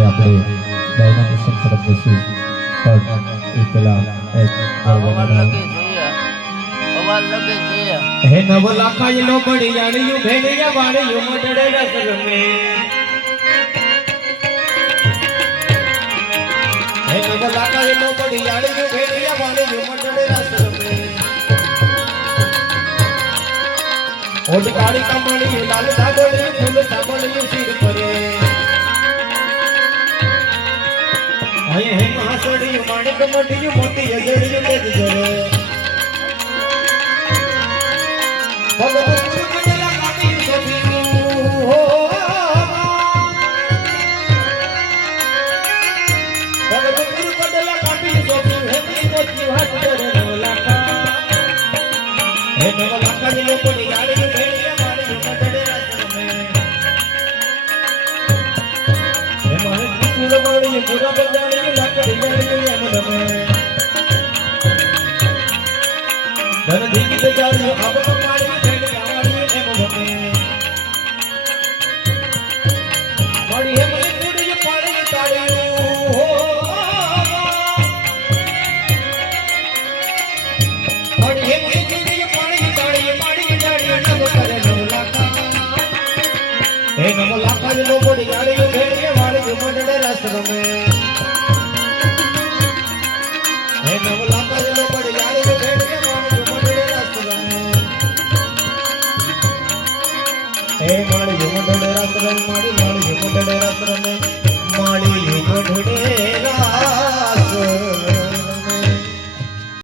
હવે આપણે ડાયનામિશન તરફ જઈશું પણ એ પેલા એક હે નવ લાખાય લો પડી જાણ્યું ભેણિયા વાળ્યું મોઢડે રસ રમે હે નવ લાખાય લો પડી જાણ્યું ભેણિયા વાળ્યું મોઢડે રસ રમે ઓડ કાળી કમળી લાલ ધાબળી ફૂલ ધાબળી સિર પરે આય હે હાસડી માણિક મઢી મોતી અજડી તેજ જરે ભગવાન કુરકડલા કાપી સોફીનું હો ભગવાન કુરકડલા કાપી સોફી હે મોતી હાથ જરે નવલાકા હે નવલાકા ની લોકોની ગાડી ભેળિયા મારી મઢડે રસ રમે હે મારે કુળ મારી પૂરા બજાડી લાકડી જાળી એમ રમે ધન દીક જાળી આબો મારી ભેળિયા મારી એમ રમે મારી હે મને કુડી પાડી તાળ્યું હો મારી હે મને કુડી પાડી તાળી મારી જાળી નવ કરે નવલાકા હે નવલાકા નો બોડી જાળી ભેળિયા મારી મઢડે રસ રમે હે નવલાકા નો બોડી જાળી ભેળિયા મારી મઢડે રસ રમે હે મારી મઢડે રસ રમે મારી મઢડે રસ રમે